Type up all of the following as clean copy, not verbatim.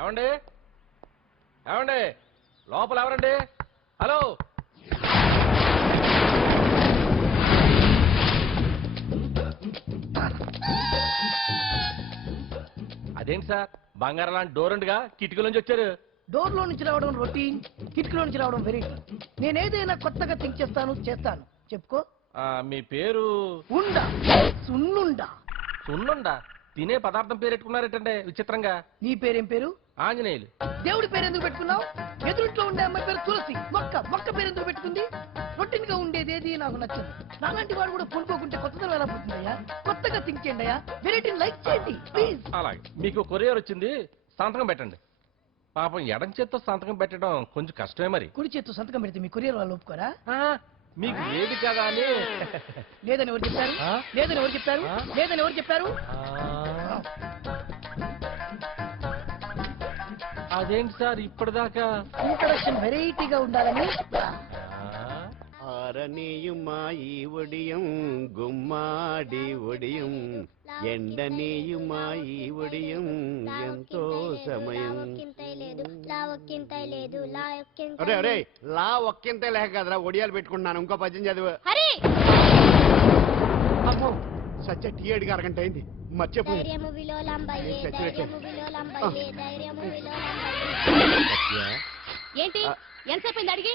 ఏమండి ఏమండి లోపల ఎవరండి? హలో అదేంటి సార్ బంగారం లాంటి డోర్ ఉండగా కిటికీలోంచి వచ్చారు? డోర్ లో నుంచి రావడం రొటీన్, కిటికీలో నుంచి రావడం వెరైటీ. నేనేదైనా కొత్తగా థింక్ చేస్తాను. చెప్పుకో. మీ పేరు? ఉండా. సున్నుండా. సున్నుండా? తినే పదార్థం పేరు పెట్టుకున్నారేటండి విచిత్రంగా. నీ పేరేం పేరు? ఆంజనేయులు. దేవుడి పేరు ఎందుకు పెట్టుకున్నావు? ఎదురుంట్లో ఉండే అమ్మాయి పేరు తులసి. మొక్క పేరు ఎందుకు పెట్టుకుంది? రొటీన్ గా ఉండేదేది నాకు నచ్చదు. నాలాంటి వాడు కూడా పూనుకోకుంటే కొత్తదనం ఎలా పుట్టిందయ్యా? కొత్తగా థింక్ చేయండి అయ్యా. వెరైటీని లైక్ చేయండి ప్లీజ్. అలాగే. మీకు కొరియర్ వచ్చింది, సంతకం పెట్టండి. పాపం ఎడం చేత్తో సంతకం పెట్టడం కొంచెం కష్టమే. మరి కుడి చేత్తో సంతకం పెడితే మీ కొరియర్ వాళ్ళు ఒప్పుకోరా? మీకు లేదు కదా అని. లేదని ఎవరు చెప్పారు? అదేంటి సార్ ఇప్పటిదాకా ఇంట్రడక్షన్ వెరైటీగా ఉండాలని. ఆరనీయుమాయి ఒడియం గుమ్మాడి ఒడియం ఎండనీయుమాయి ఒడియం ఎంతో సమయం. అరే అరే లా ఒక్కింత లేక కదరా ఒడియాలు పెట్టుకుంటున్నాను. ఇంకో పద్యం చదివు. సత్య టీ అడిగి అరగంట అయింది, మర్చిపోయి. ఏంటి ఎంతసేపు అడిగి?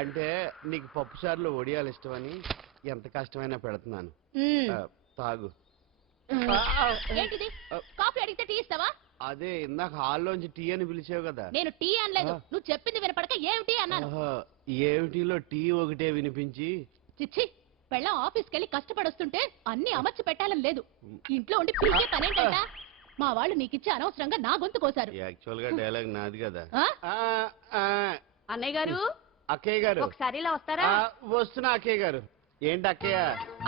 అంటే నీకు పప్పు సార్లు ఒడియాలు ఇష్టమని ఎంత కష్టమైనా పెడుతున్నాను, తాగు. ఏంటిది? కాఫీ అడిగితే టీ ఇస్తావా? అదే ఇందాక హాల్లోంచి టీ అని పిలిచావు కదా. నేను టీ అనలేదు, నువ్వు చెప్పింది వినపడక ఏమిటి అన్నాను. ఏమిటిలో టీ ఒకటే వినిపించి. చిచ్చి, పెళ్ళం ఆఫీస్కి వెళ్ళి కష్టపడొస్తుంటే అన్ని అమర్చి పెట్టాలని లేదు. ఇంట్లో ఉండి పిలిచే పనేంటంట? మా వాళ్ళు నీకిచ్చి అనవసరంగా నా గొంతు కోసారు. యాక్చువల్ గా డైలాగ్ నాది కదా. అన్నయ్య గారు, అక్కయ్య గారు ఒకసారి ఇలా వస్తారా? వస్తున్నా అక్కయ్య గారు. ఏంటి అక్కయ్య?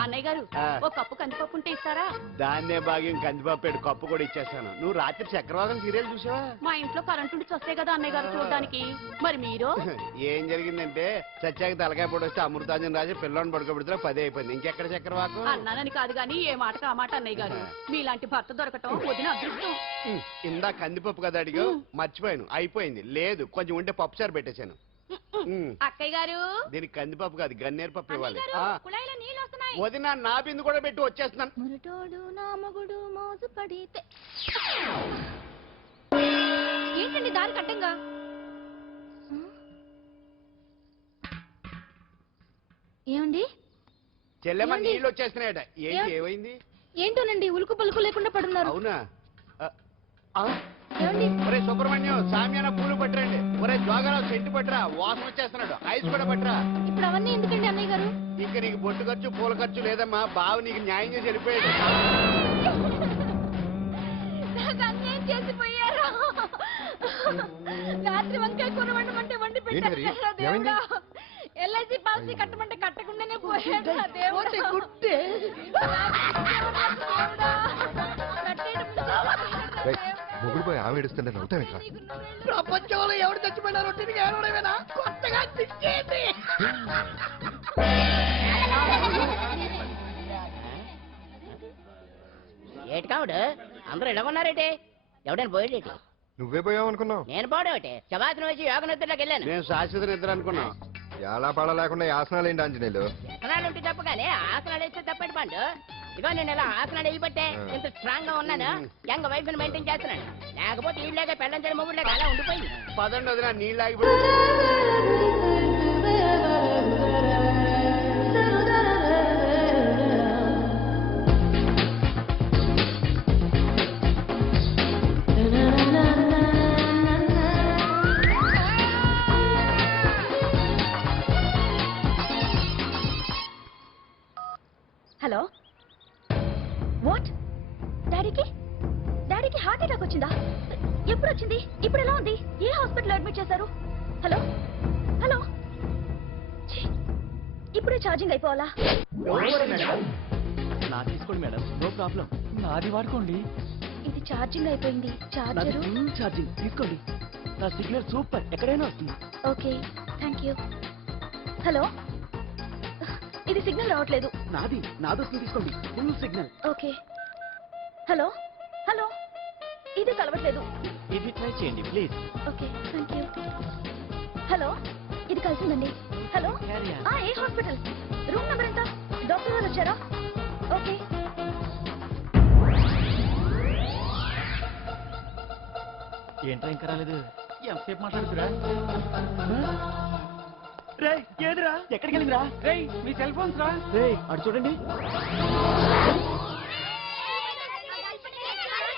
అన్నయ్య గారు, ఒక కప్పు కందిపప్పు ఉంటే ఇస్తారా? దాన్నే భాగ్యం కందిపప్పు కప్పు కూడా ఇచ్చేసాను. నువ్వు రాత్రి చక్రవాదం సీరియల్ చూసావా? మా ఇంట్లో కరెంటు ఉండి వస్తే కదా అన్నయ్య గారు చూడడానికి. మరి మీరు? ఏం జరిగిందంటే సత్యాకి తలకాయ పొడి వస్తే అమృతాంజన్ రాజు పిల్లని పడుకోబెడితే 10 అయిపోయింది. ఇంకెక్కడ చక్రవాకం? అన్నానని కాదు గాని ఏ మాటకు ఆ మాట అన్నయ్య గారు. మీలాంటి భర్త దొరకటం వదిన అదృష్టం. ఇందా కందిపప్పు కదా అడిగా, మర్చిపోయాను. అయిపోయింది. లేదు కొంచెం ఉంటే పప్పు సార్ పెట్టేశాను. అక్కయ్య గారు, దీనికి కందిపప్పు కాదు గన్నేరు పప్పు ఇవ్వాలి. వదిన నా బిందు కూడా పెట్టి వచ్చేస్తున్నాను. ఏంటండి దారి కట్టంగా? ఏమండి చెల్లెమ్మ నీళ్ళు వచ్చేస్తున్నాయట. ఏంటి ఏమైంది? ఏంటోనండి ఉలుకు పలుకు లేకుండా పడున్నారు. అవునా? ఒరే సుబ్రహ్మణ్యం, సామ్యాన పూలు పట్టరండి. ఒరే జోగారావు సెంటు పట్టరా, వాసన వచ్చేస్తున్నాడు. ఐస్ కూడా పట్టరా. ఇప్పుడు అవన్నీ ఎందుకండి అన్నయ్య గారు? ఇంకా నీకు బొట్టు ఖర్చు పూల ఖర్చు లేదమ్మా. బావ నీకు న్యాయం చేసి వెళ్ళిపోయాడు. చేసిపోయారు. రాత్రి వంకాయ కూర వండమంటే వండి పెట్టారు. ఎల్ఐసి పాలసీ కట్టమంటే కట్టకుండానే పోయాడు. మొగుడు పోయి ఆమె ఏడుస్తుంటే నవ్వుతామే. ప్రపంచంలో ఎవరు చచ్చిపోయినా రొట్టెని ఏడవడమేనా? కొత్తగా తిట్టేది. ఏటి కావుడు అందరూ ఇలా ఉన్నారేటి? ఎవడైనా పోయేటి? నువ్వే పోయావు అనుకున్నావు. నేను పోవడేటి? శవాసనం వేసి యోగ నిద్రలోకి వెళ్ళాను. నేను శాశ్వత నిద్ర అనుకున్నా. ఎలా పడ లేకుండా ఆసనాలు ఏంటి ఆంజనేయులు? ఆసనాలు ఉంటే తప్ప కానీ ఆసనాలు వేస్తే తప్పటి పండు. ఇగో నేను ఇలా ఆసనాలు వేయబట్టే ఇంత స్ట్రాంగ్ గా ఉన్నాను. యంగ్ వైఫ్ ని మెయింటైన్ చేస్తున్నాను. లేకపోతే ఈళ్ళగా పెళ్ళంచని మొగుళ్ళగా అలా ఉండిపోయింది. పదండి వదిన, నీళ్ళు ఆగిపోయి. Hello, what? డాడీకి హార్ట్ అటాక్ వచ్చిందా? ఎప్పుడు వచ్చింది? ఇప్పుడు ఎలా ఉంది? ఏ హాస్పిటల్ అడ్మిట్ చేశారు? హలో హలో, ఇప్పుడే ఛార్జింగ్ అయిపోవాలా? నా తీసుకోండి మేడం, నో ప్రాబ్లం. నాది వాడుకోండి. ఇది ఛార్జింగ్ అయిపోయింది. ఛార్జింగ్ తీసుకోండి. నా సిగ్నల్ సూపర్, ఎక్కడైనా వస్తుంది. Okay, thank you. హలో, ఇది సిగ్నల్ రావట్లేదు. నాదొస్తుంది, తీసుకోండి. Full signal. Okay. Hello hello, ఇది కలవట్లేదు. ఇది ట్రై చేయండి please. Okay thank you. Hello ఇది కలిసిందండి. హలో ఏ హాస్పిటల్? రూమ్ నెంబర్ ఎంత? డాక్టర్ గారు వచ్చారా? ఓకే. ఏంట్రా ఇంకా రాలేదు? ఎంతసేపు మాట్లాడుతురా? రేయ్ ఏదిరా? ఎక్కడికి వెళ్ళిందిరా? రేయ్ మీ సెల్ ఫోన్స్ రా. అటు చూడండి.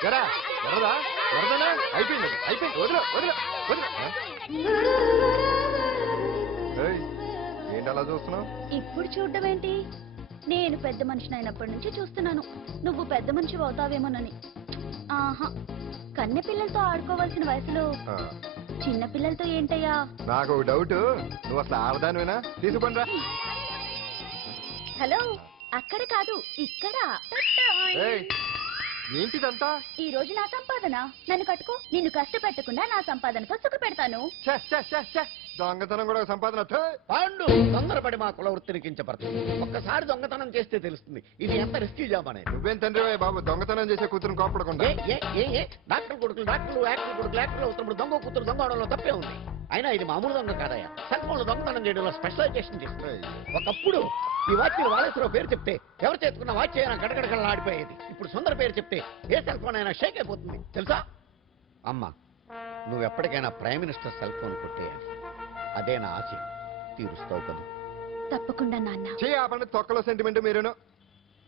ఎరా ఎవరదా ఎవరదనా అయిపోయింది అయిపోయింది వదిలే వదిలే వదిలే ఏయ్, ఏంటి అలా చూస్తున్నావు? ఇప్పుడు చూడడం ఏంటి? నేను పెద్ద మనిషిని అయినప్పటి నుంచి చూస్తున్నాను. నువ్వు పెద్ద మనిషి అవుతావేమోనని. ఆహా, కన్నె పిల్లలతో ఆడుకోవాల్సిన వయసులో చిన్న పిల్లలతో ఏంటయ్యా? నాకు ఒక డౌట్, నువ్వు అసలు ఆడదానివేనా? తీసుకుంటా. హలో అక్కడ కాదు ఇక్కడ. ఏంటిదంతా? ఈ రోజు నా సంపాదన. నన్ను కట్టుకో. నిన్ను కష్టపెట్టకుండా నా సంపాదనతో సుఖ పెడతాను. దొంగతనం కూడా ఒక సంపాదన. పాండు తొందరపడి మా కుల వృత్తిని కించపడుతుంది. ఒక్కసారి దొంగతనం చేస్తే తెలుస్తుంది ఇది ఎంత రిస్కీ జాబ్ అనేది. నువ్వేం తండ్రి బాబు, దొంగతనం చేసే కూతురు కోపడకుండా. డాక్టర్ కొడుకులు డాక్టర్లు, యాక్టర్ కొడుకులు యాక్టర్లు అవుతున్నప్పుడు దొంగ కూతురు దొంగ అవడంలో తప్పే ఉంది. అయినా ఇది మామూలు దొంగ కాదయ్యా. సెల్ ఫోన్లు దొంగతనం చేయడంలో స్పెషలైజేషన్ చేస్తుంది. ఒకప్పుడు ఈ వాచ్లు వాలేశ్వరరావు పేరు చెప్తే ఎవరు చేసుకున్న వాచ్ అయినా గడగడగడలా ఆడిపోయేది. ఇప్పుడు సుందర పేరు చెప్తే ఏ సెల్ ఫోన్ అయినా షేక్ అయిపోతుంది తెలుసా? అమ్మా నువ్వు ఎప్పటికైనా ప్రైమ్ మినిస్టర్ సెల్ ఫోన్ కొట్టేయాలి. అదే నా ఆశ. తీరుస్తావు కదా? తప్పకుండా నాన్న. చేయకుండా తొక్కలో సెంటిమెంట్ మీరేను.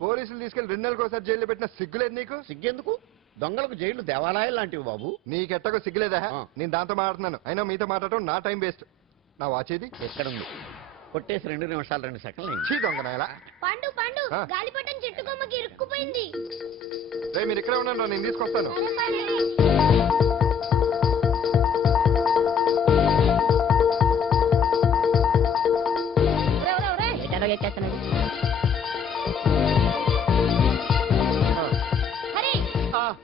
పోలీసులు తీసుకెళ్లి 2 నెలలకు ఒకసారి జైల్లో పెట్టిన సిగ్గులేదు నీకు? సిగ్గెందుకు? దొంగలకు జైలు దేవాలయాలు లాంటివి బాబు. నీకెట్టకు సిగ్గులేదా? నేను దాంతో మాట్లాడుతున్నాను. అయినా మీతో మాట్లాడటం నా టైం వేస్ట్. నా వాచ్ ఏది? ఎక్కడుంది? కొట్టేసి 2 నిమిషాలు 2 సెకండ్లు చీ దొంగనాయలా. పండు పండు గాలిపటం చెట్టు కొమ్మకి ఇరుక్కుపోయింది. రే మీరు ఇక్కడే ఉన్నాను, నేను తీసుకొస్తాను.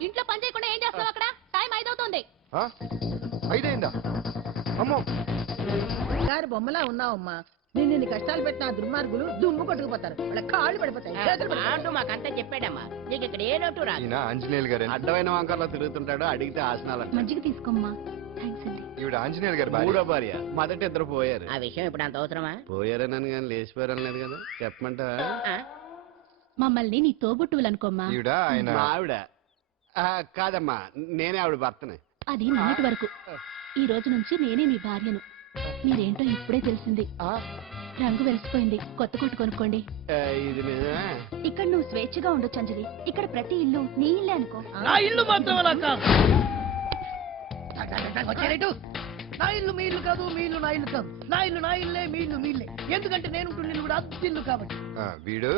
ఇంట్లో పని చేయకుండా ఏం చేస్తావు అక్కడ? టైం 5 అవుతుంది. 5 అయిందా? అమ్మో గారి బొమ్మలా ఉన్నావమ్మా. నిన్ను కష్టాలు పెట్టిన దుర్మార్గులు దుమ్ము కొట్టుకుపోతారు. వాళ్ళ కాళ్ళు పడిపోతాయి, చేతులు పడిపోతాయి. పాండు మాకంతా చెప్పాడమ్మా. నీకు ఇక్కడ ఏ లోటు రాదు. ఈయన ఆంజనేయులు గారు. అడ్డమైన వంకర్లో తిరుగుతుంటాడు. అడిగితే ఆసనాలు. మజ్జిగ తీసుకోమ్మా. థ్యాంక్స్ అండి. ఈవిడ ఆంజనేయులు గారు భార్య. మూడో భార్య. మొదటి 2 పోయారు. ఆ విషయం ఇప్పుడు అంత అవసరమా? పోయారనని కానీ లేచిపోయారని లేదు కదా. చెప్పమంటావా? మమ్మల్ని నీ తోబుట్టువులు అనుకోమ్మా. ఈవిడ ఆయన మా ఆవిడ కాదమ్మా, నేనే ఆవిడ భర్తనే. అది నిన్నటి వరకు. ఈ రోజు నుంచి నేనే మీ భార్యను. మీరేంటో ఇప్పుడే తెలిసింది. రంగు వెలిసిపోయింది. కొత్త కొట్టు కొనుక్కోండి. ఇది నిజమే. ఇక్కడ నువ్వు స్వేచ్ఛగా ఉండొచ్చు అంజలి. ఇక్కడ ప్రతి ఇల్లు నీ ఇల్లే అనుకో. నా ఇల్లు మాత్రం అలా కాదు. వచ్చేరేటు. నా ఇల్లు మీ ఇల్లు కాదు, మీ ఇల్లు నా ఇల్లు కాదు. నా ఇల్లు నా ఇల్లే, మీ ఇల్లు మీ ఇల్లే. ఎందుకంటే నేను ఇల్లు కూడా అద్దిల్లు కాబట్టి. వీడు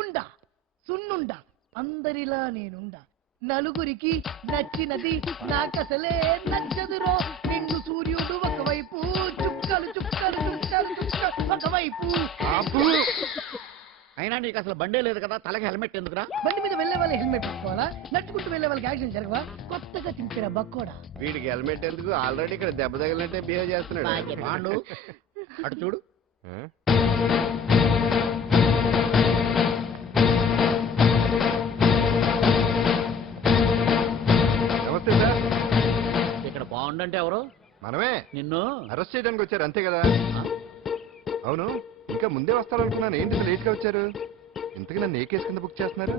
ఉండా సున్నుండా అందరిలా నేనుండా. నలుగురికి నచ్చినది నాకసలే నచ్చదురో. నిన్ను సూర్యుడు ఒకవైపు, చుక్కలు చుక్కలు చుక్కలు చుక్కలు ఒకవైపు. అయినా నీకు అసలు బండే లేదు కదా, తలకి హెల్మెట్ ఎందుకురా? బండి మీద వెళ్లే వాళ్ళు హెల్మెట్ పెట్టుకోవాలా? నట్టుకుంటూ వెళ్లే వాళ్ళకి యాక్సిడెంట్ జరగవా? కొత్తగా తింటారా బక్కోడా? వీడికి హెల్మెట్ ఎందుకు? ఆల్రెడీ ఇక్కడ దెబ్బ తగిలినట్టే బిహేవ్ చేస్తున్నాడు. పాండు అటు చూడు. నమస్తే సార్. ఇక్కడ బాగుండంటే ఎవరు? మనమే. నిన్ను అరెస్ట్ చేయడానికి వచ్చారు అంతే కదా? అవును, ఇంకా ముందే వస్తారనుకున్నాను. ఏంటి లేట్ గా వచ్చారు? ఇంతకీ నన్ను ఏ కేసు కింద బుక్ చేస్తున్నారు?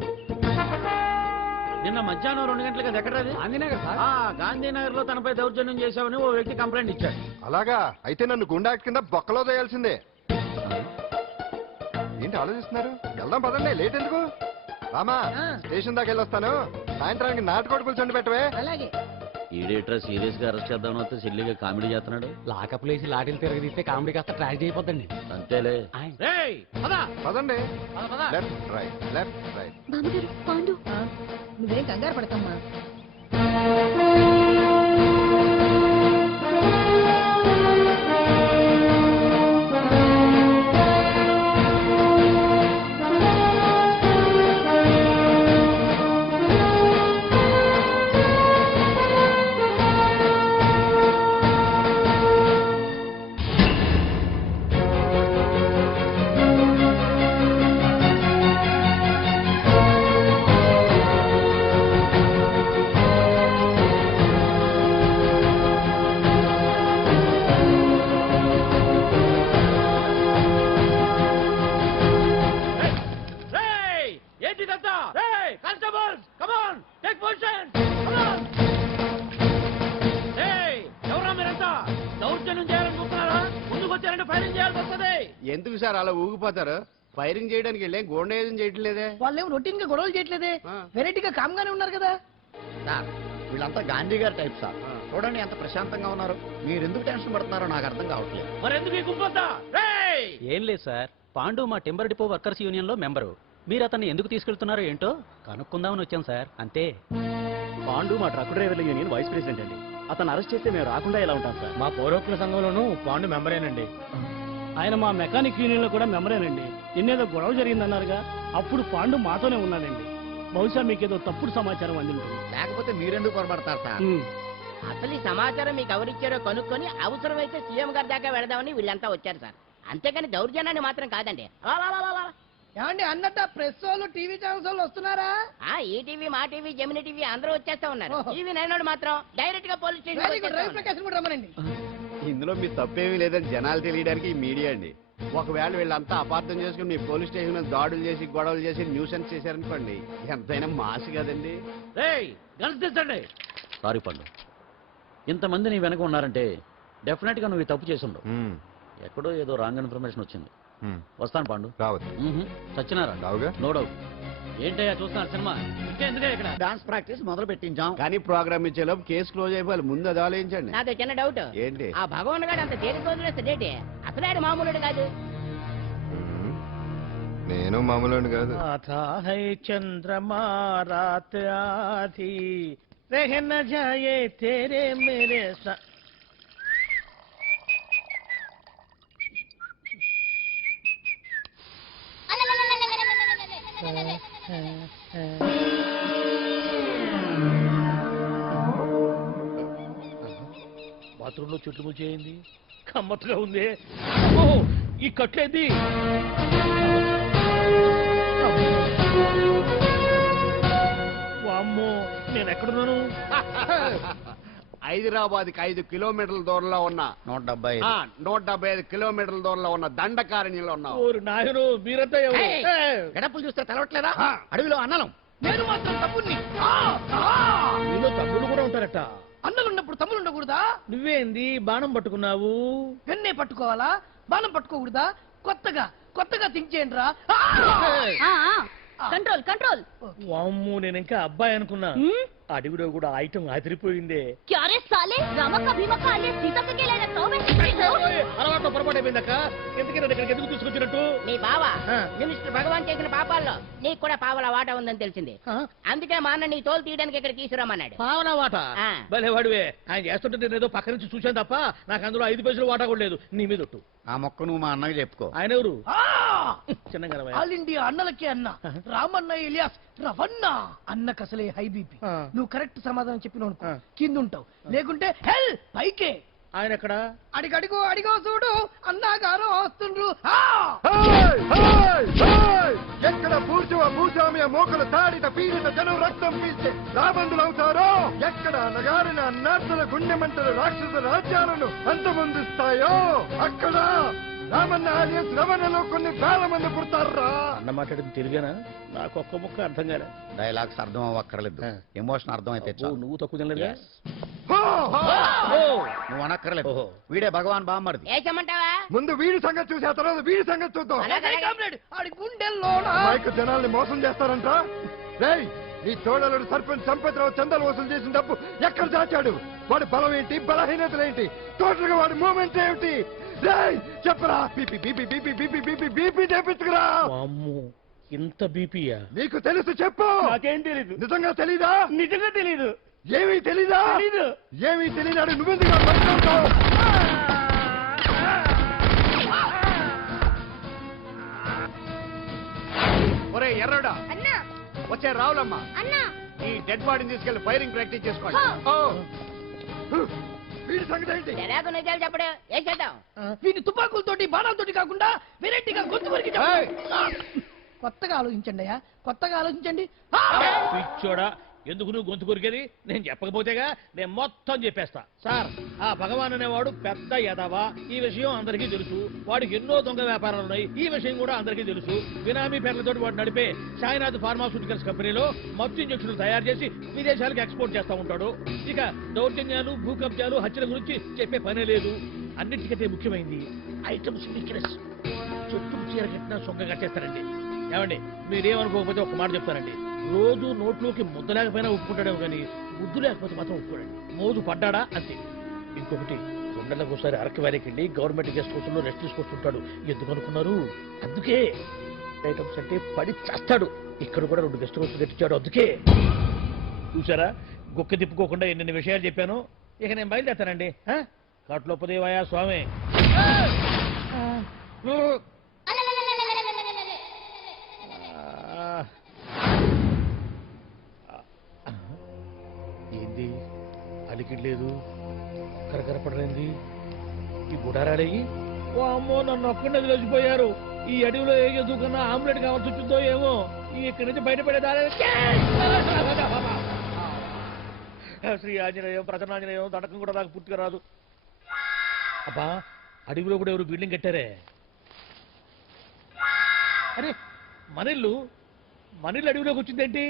నిన్న మధ్యాహ్నం 2 గంటలకు అది ఎక్కడది? గాంధీనగర్. గాంధీనగర్ లో తనపై దౌర్జన్యం చేశావని ఓ వ్యక్తి కంప్లైంట్ ఇచ్చాడు. అలాగా? అయితే నన్ను గుండా యాక్ట్ కింద బొక్కలో చేయాల్సిందే. ఏంటి ఆలోచిస్తున్నారు? వెళ్దాం పదండి, లేట్ ఎందుకు? రామా, స్టేషన్ దాకా వెళ్ళొస్తాను. సాయంత్రానికి నాటుకోడి పులుసు వండి పెట్టవే. అలాగే. ఈడేట్రా సీరియస్ గా అరెస్ట్ చేద్దామని వస్తే సిల్లిగా కామెడీ చేస్తున్నాడు. లాకప్ లేసి లాఠీలు తిరగదీస్తే కామెడీ కాస్త ట్రాజడీ అయిపోద్దండి. అంతేలే. పదండి. Left right left right. బామ్మగారు పాండు. నువ్వేం కంగారు పడతామ్మా. పొజిషన్ ఎవరా మీరంతా దౌర్జన్యం చేయాలని చూస్తున్నారా? ముందుకు వచ్చారంటే ఫైరింగ్ చేయాల్సి వస్తుంది. ఎందుకు సార్ అలా ఊగిపోతారు? ఫైరింగ్ చేయడానికి వెళ్ళే గోండేజం చేయట్లేదే. వాళ్ళేం రొటీన్ గా గొడవలు చేయట్లేదే, వెరైటీగా కామ్గానే ఉన్నారు కదా. సార్ వీళ్ళంతా గాంధీ గారి టైప్ సార్. చూడండి ఎంత ప్రశాంతంగా ఉన్నారు. మీరు ఎందుకు టెన్షన్ పడుతున్నారో నాకు అర్థం కావట్లేదు. మరి ఎందుకు ఈ గుంపంతా? ఏం లేదు సార్, పాండు మా టింబర్ డిపో వర్కర్స్ యూనియన్ లో మెంబరు. మీరు అతన్ని ఎందుకు తీసుకెళ్తున్నారో ఏంటో కనుక్కుందామని వచ్చాం సార్, అంతే. పాండు మా ట్రక్ డ్రైవర్ల యూనియన్ వైస్ ప్రెసిడెంట్ అండి. అతను అరెస్ట్ చేస్తే మేము రాకుండా ఎలా ఉంటాం సార్? మా పౌరోక్తుల సంఘంలోనూ పాండు మెంబరేనండి. ఆయన మా మెకానిక్ యూనియన్ లో కూడా మెంబరేనండి. నిన్నేదో గొడవ జరిగిందన్నారుగా, అప్పుడు పాండు మాతోనే ఉన్నాడండి. బహుశా మీకేదో తప్పుడు సమాచారం అందింటుంది. లేకపోతే మీరెందుకు పొరపడతారు సార్? అసలు ఈ సమాచారం మీకు ఎవరిచ్చారో కనుక్కొని అవసరమైతే సీఎం గారి దాకా వెళదామని వీళ్ళంతా వచ్చారు సార్. అంతేకాని దౌర్జన్యాన్ని మాత్రం కాదండి. ఏమండి అన్నట్టు ప్రెస్ వాళ్ళు టీవీ ఛానల్స్ వాళ్ళు వస్తున్నారా? ఈ టీవీ, మా టీవీ, జెమిని టీవీ అందరూ వచ్చేస్తా ఉన్నారు. ఓహో. టీవీ నైనాడు మాత్రం డైరెక్ట్ గా police very good, Ravi station. Prakash కూడా రమ్మనండి. ఇందులో మీ తప్పేమీ లేదని జనాలు తెలియడానికి ఈ మీడియా అండి. ఒకవేళ వీళ్ళంతా అపార్థం చేసుకుని మీ పోలీస్ స్టేషన్ మీద దాడులు చేసి గొడవలు చేసి న్యూసెన్స్ చేశారనుకోండి, ఎంతైనా మాసి కదండి. గణించండి. సారీ పండు, ఇంతమంది నీ వెనక ఉన్నారంటే డెఫినెట్ గా నువ్వు ఈ తప్పు చేసుండవు. ఎక్కడో ఏదో రాంగ్ ఇన్ఫర్మేషన్ వచ్చింది. వస్తాను పాండు. రావచ్చు. చచ్చినారా? రావుగా. No doubt. ఏంటయ్యా చూస్తున్నారు సినిమా? ఇంకెందుకే ఇక్కడ డాన్స్ ప్రాక్టీస్ మొదలు పెట్టించాం, కానీ ప్రోగ్రామ్ ఇచ్చేలోపు కేసు క్లోజ్ అయిపోవాలి. ముందు అది ఆలోచించండి. నాతో చిన్న డౌట్. ఏంటి? ఆ భగవాన్ గారు అంత తేలిక వదిలేస్తాడేంటి? అసలు ఆయన మామూలుడు కాదు. నేను మామూలు కాదు. చంద్రమా రాత్ ఆధీ रहन जाए तेरे मेरे साथ. బాత్రూమ్ లో చెట్లు ముచ్చేయింది, కమ్మత్తుగా ఉంది. ఈ కట్లేది వామ్మో, నేను ఎక్కడున్నాను? హైదరాబాద్కి 5 కిలోమీటర్ల దూరంలో ఉన్న 175 కిలోమీటర్ల దూరంలో ఉన్న దండకారణ్యంలో ఉన్నావు. ఓరు నాయను, మీరంతా ఎవరు? గడపలు చూస్తే తెలవట్లేదా? అడవిలో అన్నలం. నేను మాత్రం తమ్ముడిని. మీలో తమ్ముడు కూడా ఉంటారట. అన్నలున్నప్పుడు తమ్ముడు ఉండకూడదా? నువ్వేంది బాణం పట్టుకున్నావు? వెన్నే పట్టుకోవాలా, బాణం పట్టుకోకూడదా? కొత్తగా థింక్ చేయండి రా. Control control. వామ్ము, నేను ఇంకా అబ్బాయి అనుకున్నా. అడవిలో కూడా ఐటమ్ అదిరిపోయిందే. क्या रे साले, रामा का भीमा का आलिया सीता का केला रखता हूँ मैं. అలవాటు పొరపాటు అయిపోయిందక్క. ఎందుకని ఇక్కడికి ఎందుకు తీసుకొచ్చినట్టు? నీ బావ మినిస్టర్ భగవాన్ చేసిన పాపాల్లో నీకు కూడా పావల వాటా ఉందని తెలిసింది. అందుకే మా అన్న నీ తోలు తీయడానికి ఇక్కడ తీసుకురామన్నాడు. పావలా వాటా? ఆ. భలే వాడివే. ఆయన చేస్తుంటే నేను ఏదో పక్క నుంచి చూశాను తప్ప నాకు అందులో 5 పైసలు వాటా కూడా లేదు. నీ మీద ఒట్టు. ఆ మొక్క నువ్వు మా అన్నకి చెప్పుకో. ఆయన ఎవరు? చిన్నగా ఆల్ ఇండియా అన్నలకే అన్న, రామన్న ఇలియాస్ రవన్న. అన్నకు అసలే హై బీపీ. నువ్వు కరెక్ట్ సమాధానం చెప్పిన కింద ఉంటావు, లేకుంటే హెల్ పైకే. ఆయన ఎక్కడ? అడిగో చూడు, అన్నగారు వస్తుండ్రు. ఎక్కడ భూస్వామ్య మోకలు తాడిత పీడిత జనం రక్తం పీల్చే రాబందులవుతారో, ఎక్కడ నగారిన అన్నార్థుల గుండె మంటలు రాక్షస రాజ్యాలను అంతమొందిస్తాయో, అక్కడ రామన్న ఆలియస్ రమణలో కొన్ని వేల మంది పుడతారా. అన్న మాట్లాడింది తెలుగేనా? నాకు ఒక్క ముక్క అర్థం కాలే. డైలాగ్స్ అర్థం అవ్వక్కర్లేదు, ఎమోషన్ అర్థం అయితే చాలు. నువ్వు తక్కువ తినలేదుగా? నువ్వు అనక్కర్లేదు. వీడే భగవాన్ బామ్మర్ది. ఏ చెమ్మంటావా? ముందు వీడి సంగతి చూసి ఆ తర్వాత వీడి సంగతి చూద్దాం. ఆడి గుండెల్లో మైకు జనాల్ని మోసం చేస్తారంట. రేయ్, నీ తోడలుడు సర్పంచ్ సంపత్రావు చందాలు వసూలు చేసిన డబ్బు ఎక్కడ దాచాడు? వాడి బలం ఏంటి, బలహీనతలేంటి, టోటల్ గా వాడి మూమెంట్ ఏమిటి? రేయ్ చెప్పరా. BP BP BP BP BP BP చేపించుకురా. అమ్మో, ఇంత బీపీయా? నీకు తెలుసు చెప్పు. నాకేం తెలీదు. నిజంగా తెలీదా? నిజంగా తెలీదు. ఏమీ తెలీదా? తెలీదు. ఏమీ తెలియనాడు నువ్వెందుకు పట్టుకుంటావు? ఒరే ఎర్రడా, వచ్చే రావులమ్మా, ఈ డెడ్ బాడీని తీసుకెళ్లి ఫైరింగ్ ప్రాక్టీస్ చేసుకోండి. వీడి సంగతి ఏంటి? ఎలాగో నిజాలు చెప్పడు. ఏం చేద్దాం? వీటి తుపాకులతోటి బాణాలతోటి కాకుండా వెరైటీగా గొంతు వరకు కొత్తగా ఆలోచించండి అయ్యా, కొత్తగా ఆలోచించండి. పిచ్చోడా, ఎందుకు నువ్వు గొంతు కొరికేది? నేను చెప్పకపోతేగా నేను మొత్తం చెప్పేస్తా. సార్, ఆ భగవాన్ అనేవాడు పెద్ద యదవా, ఈ విషయం అందరికీ తెలుసు. వాడికి ఎన్నో దొంగ వ్యాపారాలు ఉన్నాయి, ఈ విషయం కూడా అందరికీ తెలుసు. బినామీ పేర్లతో వాడు నడిపే సాయినాథ్ ఫార్మాస్యూటికల్స్ కంపెనీలో మత్తు ఇంజక్షన్లు తయారు చేసి విదేశాలకు ఎక్స్పోర్ట్ చేస్తా ఉంటాడు. ఇక దౌర్జన్యాలు, భూ కబ్జాలు, హత్యల గురించి చెప్పే పనే లేదు. అన్నిటికంటే ముఖ్యమైంది ఐటమ్స్ వీక్నెస్. చుట్టూ చీర కట్టినా సొంగ కట్టేస్తారండి. ఏమండి, మీరేమనుకోకపోతే ఒక మాట చెప్తారండి. రోజు నోట్లోకి ముద్ద లేకపోయినా ఒప్పుకుంటాడేమో కానీ ముద్దు లేకపోతే మాత్రం ఒప్పుకోడండి. మోజు పడ్డాడా అంతే. ఇంకొకటి, 2 నెలలకు ఒకసారి అరకు వ్యాలీకి వెళ్ళి గవర్నమెంట్ గెస్ట్ హౌస్ లో రెస్ట్ తీసుకొస్తుంటాడు. ఎందుకు అనుకున్నారు? అందుకే. ఐటమ్స్ అంటే పడి చేస్తాడు. ఇక్కడ కూడా 2 గెస్ట్ హౌస్ కట్టించాడు. అందుకే. చూసారా, గుక్క తిప్పుకోకుండా ఎన్ని విషయాలు చెప్పాను. ఇక నేను బయలుదేరుతానండి. కాట్లోపదేవాయా స్వామి. ఏంది అలికిడ్లేదు, కరకరపడలేంది, ఈ గుడారాడయ్యి. ఓ అమ్మో, నన్ను ఒక్కడే వదిలేసిపోయారు. ఈ అడవిలో ఏ ఎదుగుకన్నా ఆమ్లెట్ కావాల్సి వచ్చిందో ఏమో. ఇక్కడి నుంచి బయటపడేదారే. శ్రీ ఆంజనేయం, ప్రసన్నాంజనేయం, తడకం కూడా నాకు పూర్తిగా రాదు. అబ్బా, అడవిలో కూడా ఎవరు బిల్డింగ్ కట్టారే? అరే, మనిల్లు అడవిలోకి వచ్చిందేంటి?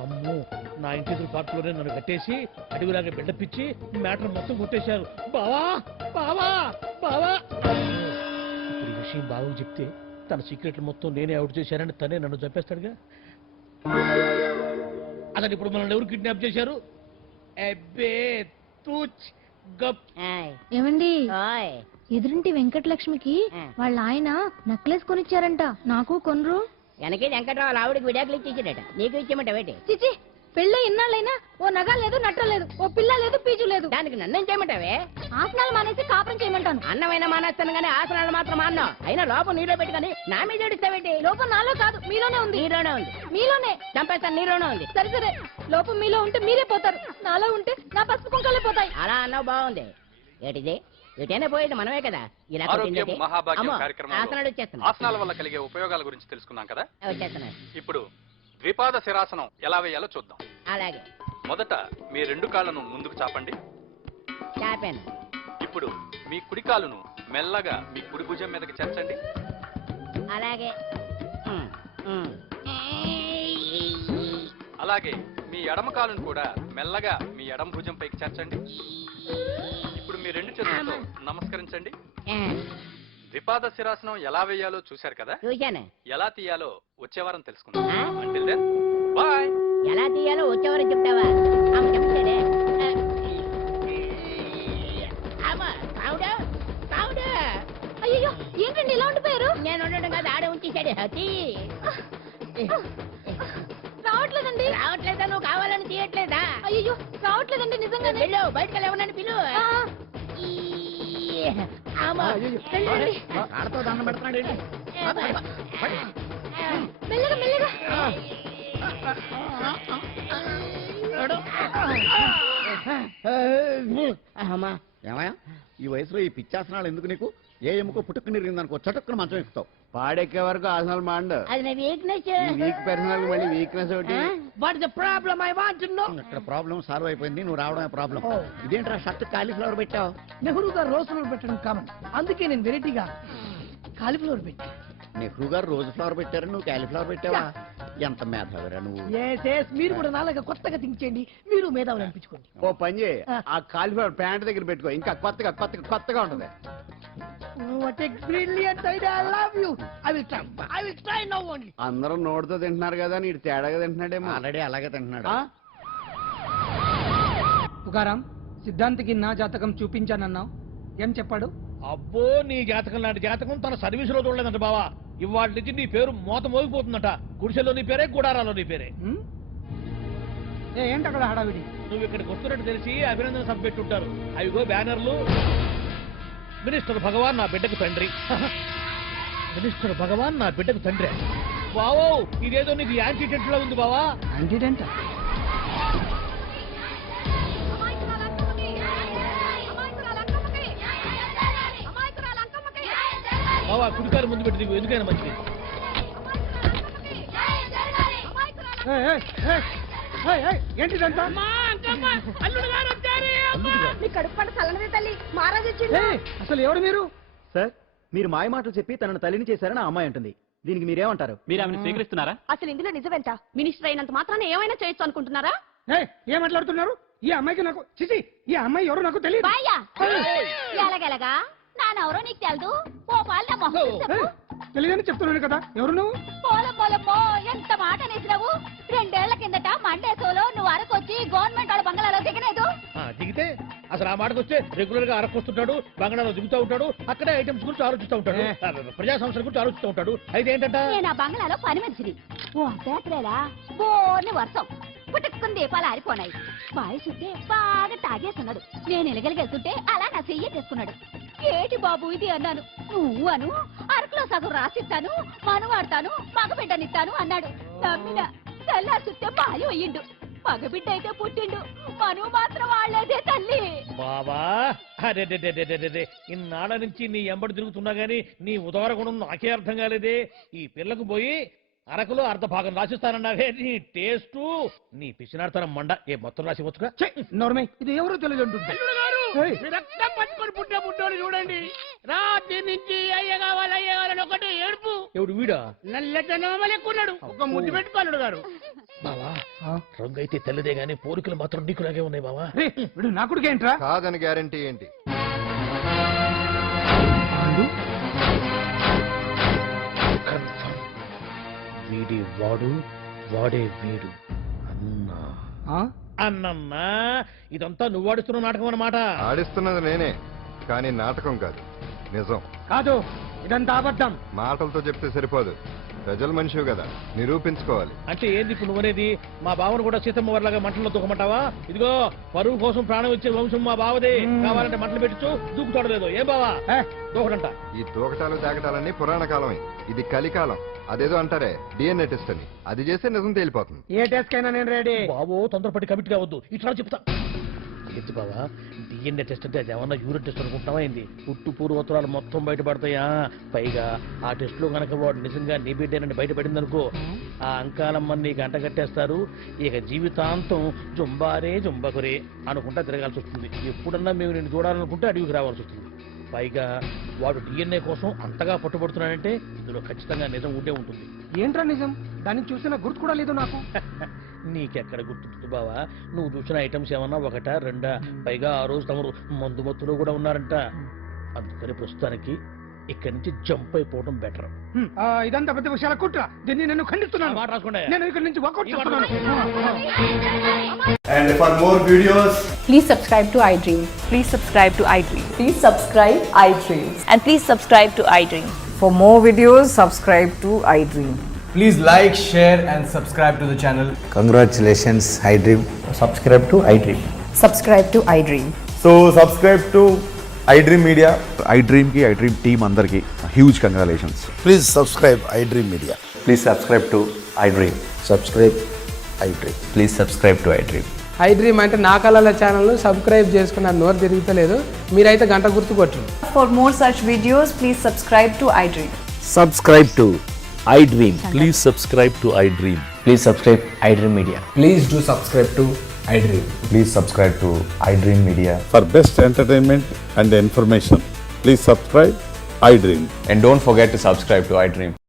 అమ్మో, నా ఇంటి ఎదురు పార్కులోనే నన్ను కట్టేసి అడవిలాగా బిడ్డపిచ్చి మ్యాటర్ మొత్తం కొట్టేశారు. బావా బావా బావా. ఇప్పుడు ఈ విషయం బావకు చెప్తే తన సీక్రెట్లు మొత్తం నేనే అవుట్ చేశానని తనే నన్ను చంపేస్తాడుగా. అతను ఇప్పుడు మనల్ని ఎవరు కిడ్నాప్ చేశారు? ఏమండి, ఎదురింటి వెంకటలక్ష్మికి వాళ్ళ ఆయన నెక్లెస్ కొనిచ్చారంట. నాకు కొనరు? వెనకే వెంకటరావు ఆవిడకి విడాకులు ఇచ్చేసాడట, నీకు ఇచ్చేమంటావేటి? చిచి, పెళ్ళి ఇన్నాళ్ళైనా ఓ నగ లేదు, నట్ట లేదు, ఓ పిల్ల లేదు, పీచు లేదు. దానికి నన్ను చేయమంటావే? ఆసనాలు మానేసి కాపురం చేయమంటాను. అన్నమైనా మానేస్తాను కానీ ఆసనాలు మాత్రం మాన్నావు. అయినా లోపం నీలో పెట్టుకొని నా మీద ఏడుస్తావేటి? లోపం నాలో కాదు, మీలోనే ఉంది. నీలోనే ఉంది. మీలోనే చంపేస్తాను, నీలోనే ఉంది. సరే సరే, లోపం మీలో ఉంటే మీరే పోతారు, నాలో ఉంటే నా పసుపు కుంకాలే పోతాయి. అలా అన్నావు, బాగుంది. ఏటిది? ఎటైనా పోయేది మనమే కదా. ఇలా ఆరోగ్యం మహాభాగ్యం కార్యక్రమంలో ఆసనాలు వచ్చేస్తున్నాయి. ఆసనాల వల్ల కలిగే ఉపయోగాల గురించి తెలుసుకున్నాం కదా. వచ్చేస్తున్నాయి. ఇప్పుడు ద్విపాద శిరాసనం ఎలా వేయాలో చూద్దాం. అలాగే. మొదట మీ 2 కాళ్ళను ముందుకు చాపండి. చాపాను. ఇప్పుడు మీ కుడి కాలును మెల్లగా మీ కుడి భుజం మీదకి చేర్చండి. అలాగే. అలాగే మీ ఎడమ కాలును కూడా మెల్లగా మీ ఎడమ భుజం పైకి చేర్చండి. ఇప్పుడు మీ 2 చేతులతో నమస్కరించండి. ద్విపాద శిరాసనం ఎలా వేయాలో చూశారు కదా. చూశాను. ఎలా తీయాలో వచ్చే వారం తెలుసుకుందాం. Until then, bye. ఎలా తీయాలో వచ్చే వారం చెప్తావా? ఆమె చెప్తాడే. అయ్యో, ఏంటండి ఇలా ఉండిపోయారు? నేను ఉండడం కాదు, ఆడే ఉంచేశాడు. హతి రావట్లేదండి. రావట్లేదా? నువ్వు కావాలని తీయట్లేదా? అయ్యో, రావట్లేదండి నిజంగా. పిలు, బయటకు వెళ్ళవనండి, పిలు. ఆడతో దండం పెడుతున్నాడు. మెల్లగా మెల్లగా. ఏమయ్యా, ఈ వయసులో ఈ పిచ్చాసనాలు ఎందుకు నీకు? ఏ ఎముకో పుట్టుకు నిరిగిందనుకో చటుక్కున మంచం ఎక్కుతావు. పాడెక్కే వరకు ఆసనాలు మాండు. అది నా వీక్నెస్. వీక్ పర్సనల్ మళ్ళీ వీక్నెస్ ఒకటి. What is the problem? I want to know. ఇక్కడ ప్రాబ్లం సాల్వ్ అయిపోయింది, నువ్వు రావడమే ప్రాబ్లం. ఇదేంట్రా షర్ట్ కాలీఫ్లవర్ పెట్టావు? నెహ్రూ గారు రోజ్ ఫ్లవర్ పెట్టడం కామన్, అందుకే నేను వెరైటీగా కాలీఫ్లవర్ పెట్టా. నెహ్రూ గారు రోజు ఫ్లవర్ పెట్టారు, నువ్వు కాలీఫ్లవర్ పెట్టావా? ఎంత మేధావిరా నువ్వు. మీరు కూడా నాలుగా కొత్తగా థింక్ చేయండి, మీరు మేధావులు అనిపించుకోండి. ఓ పని చేయి, ఆ కాలీఫ్లవర్ ప్యాంట్ దగ్గర పెట్టుకో, ఇంకా కొత్తగా ఉంటది. What a brilliant idea! I love you. I will try now only. అందరూ నోటితో తింటున్నారు కదా, నీడు తేడాగా తింటున్నాడేమో. ఆల్రెడీ అలాగే తింటున్నాడు. తుకారాం, సిద్ధాంతికి నా జాతకం చూపించానన్నావు, ఏం చెప్పాడు? అబ్బో, నీ జాతకం లాంటి జాతకం తన సర్వీసులో చూడలేదంట బావా. ఇవాళ నుంచి నీ పేరు మోత మోగిపోతుందట. గుడిసెలో నీ పేరే, గుడారాలో నీ పేరే. ఏంటి అక్కడ హడావిడి? నువ్వు ఇక్కడికి వస్తున్నట్టు తెలిసి అభినందన సభ పెట్టుంటారు. అవిగో బ్యానర్లు. మినిస్టర్ భగవాన్ నా బిడ్డకు తండ్రి. మినిస్టర్ భగవాన్ నా బిడ్డకు తండ్రి. బావో, ఇదేదో నీకు యాక్సిడెంట్ లో ఉంది బావా. యాక్సిడెంట్? బావా, కుడికారు ముందు పెట్టి దిగు, ఎందుకైనా మంచిది. ఏంటిదంతా మీ కడుపు పంట చల్లనదే తల్లి మహారాజు అసలు ఎవరు మీరు? సార్ మీరు మాయ మాటలు చెప్పి తనను తల్లిని చేశారని ఆ అమ్మాయి అంటుంది. దీనికి మీరేమంటారు? మీరు ఆమెను స్వీకరిస్తున్నారా? అసలు ఇందులో నిజమేంట? మినిస్టర్ అయినంత మాత్రాన ఏమైనా చేయొచ్చు అనుకుంటున్నారా? ఏం మాట్లాడుతున్నారు? ఈ అమ్మాయికి నాకు చిచి ఈ అమ్మాయి ఎవరు నాకు తెలియదు. ఎలాగెలగా నానెవరో నీకు తెలదు. ఓ పాల మొహం చెప్పు. తెలియదని చెప్తున్నాను కదా. ఎవరు నువ్వు? పోలమ్మో ఎంత మాట అనేసినావు. 2 ఏళ్ల కిందట మండేసోలో నువ్వు అరకొచ్చి గవర్నమెంట్ వాళ్ళ బంగ్లాలో దిగలేదు. దిగితే అసలు ఆ మాటకు వస్తే రెగ్యులర్ గా అరకొస్తుంటాడు, బంగాళాలో దిగుతూ ఉంటాడు, అక్కడే ఐటమ్స్ గురించి ఆలోచిస్తూ ఉంటాడు, ప్రజా సంస్థల గురించి ఆలోచిస్తూ ఉంటాడు. అయితే ఏంటంట, నేను ఆ బంగ్లాలో పని మనిషిని. ఓ అర్ధరాత్రేలా బోర్ని వర్షం పుట్టుకుని దీపాలు ఆరిపోనాయి. బాయ్ చుట్టే బాగా తాగేస్తున్నాడు. నేను ఎలగలిగెళ్తుంటే అలా నా చెయ్యి చేసుకున్నాడు. ఏటి బాబు ఇది అన్నాను. నువ్వు అను అరకులో సగం రాసిస్తాను, మనువాడతాను, మగబిడ్డనిస్తాను అన్నాడు. నమ్మిన తెల్లారి చుట్టే బాయ్ అయ్యిండు. మగబిడ్డ అయితే పుట్టిండు, మనువు మాత్రం వాళ్ళేదే తల్లి. బాబా అరే ఇన్నాళ్ళ నుంచి నీ ఎంబడి తిరుగుతున్నా గానీ నీ ఉదార గుణం నాకే అర్థం కాలేదే. ఈ పిల్లకు పోయి అరకులో అర్ధ భాగం రాసిస్తానన్నావే. నీ టేస్టు నీ పిచ్చినాడతనం మండ. ఏ మొత్తం రాసి వచ్చుగా నోర్మై ఇది ఎవరో తెలియదు అంటుంది. రక్తం పట్టుకొని పుట్టే పుట్టోడు చూడండి. రాత్రి నుంచి అయ్య కావాలని ఒకటి ఏడుపు. ఎవడు వీడా? నల్లెక్కున్నాడు. ఒక ముద్దు పెట్టుకోన్నాడు గారు. బావా రంగు అయితే తెల్లదే గానీ పోలికలు మాత్రం నీకులాగే ఉన్నాయి బావా. వీడు నా కొడుకు ఏంట్రా? కాదని గ్యారంటీ ఏంటి? వీడి వాడు, వాడే వీడు. అన్నా అన్నన్నా ఇదంతా నువ్వు ఆడిస్తున్న నాటకం అన్నమాట. ఆడిస్తున్నది నేనే, కానీ నాటకం కాదు, నిజం కాదు. ఇదంతా అబద్ధం. మాటలతో చెప్తే సరిపోదు, ప్రజల మనిషివి కదా, నిరూపించుకోవాలి. అంటే ఏంది ఇప్పుడు నువ్వనేది? మా బావను కూడా సీతమ్మ వారిలాగా మంటల్లో దూకమంటావా? ఇదిగో పరువు కోసం ప్రాణం ఇచ్చే వంశం మా బావదే. కావాలంటే మంటలు పెట్టచ్చు, దూకుతాడలేదు. ఏం బావా దూకడంట? ఈ దూకటాలు దాకటాలన్నీ పురాణ కాలమే, ఇది కలికాలం. అదేదో అంటారే డిఎన్ఏ టెస్ట్ అని, అది చేస్తే నిజం తేలిపోతుంది. ఏ టెస్ట్ కైనా నేను రెడీ. బాబో తొందరపడి కమిట్ కావద్దు, ఇట్లా చెప్తా. ఏంటి బావా డిఎన్ఏ టెస్ట్ అంటే అదేమన్నా యూరిన్ టెస్ట్ అనుకుంటున్నావా ఏంది? పుట్టు పూర్వోత్తరాలు మొత్తం బయటపడతాయా? పైగా ఆ టెస్ట్ లో గనక వాడు నిజంగా నీ బిడ్డేనని బయటపడింది అనుకో, ఆ అంకాలమ్మని నీకు అంట కట్టేస్తారు. ఇక జీవితాంతం జుంబారే జుంబకురే అనుకుంటా తిరగాల్సి వస్తుంది. ఎప్పుడన్నా మేము నేను చూడాలనుకుంటే అడవికి రావాల్సి వస్తుంది. పైగా వాడు డిఎన్ఏ కోసం అంతగా పట్టుబడుతున్నాడంటే ఇందులో ఖచ్చితంగా నిజం ఉండే ఉంటుంది. ఏంట్రా నిజం? దాన్ని చూసిన గుర్తు కూడా లేదు నాకు. నీకెక్కడ గుర్తుంటుంది బావా? నువ్వు చూసిన ఐటమ్స్ ఏమన్నా ఒకటా రెండా? పైగా ఆ రోజు తమరు మందు మత్తులో కూడా ఉన్నారంట. అందుకని ప్రస్తుతానికి ఇక్కడి నుంచి జంప్ అయిపోవడం బెటర్. ఇదంతా పెద్ద విషయాల కుట్ర. దీన్ని నేను ఖండిస్తున్నాను. మాట రాసుకోండి. నేను ఇక్కడి నుంచి వాకౌట్ చేస్తున్నాను. And for more videos, please subscribe to iDream. Please subscribe to iDream. Please subscribe iDream. And please subscribe to iDream. For more videos, subscribe to iDream. please like, share and subscribe to the channel. Congratulations, iDream. Subscribe to iDream. Subscribe to iDream. So subscribe to iDream Media. iDream ki iDream team andarki huge congratulations. Please subscribe iDream Media. Please subscribe to iDream. Subscribe iDream. Please subscribe to iDream. iDream అంటే నా కళల channel subscribe చేసుకున్న నోరు తిరుగుతలేదు. మీరైతే గంట గుర్తు కొట్టండి. For more such videos, please subscribe to iDream. Subscribe to iDream. Please subscribe to iDream. Please subscribe iDream Media. Please do subscribe to iDream. Please subscribe to iDream Media. For best entertainment and information, please subscribe iDream. And don't forget to subscribe to iDream.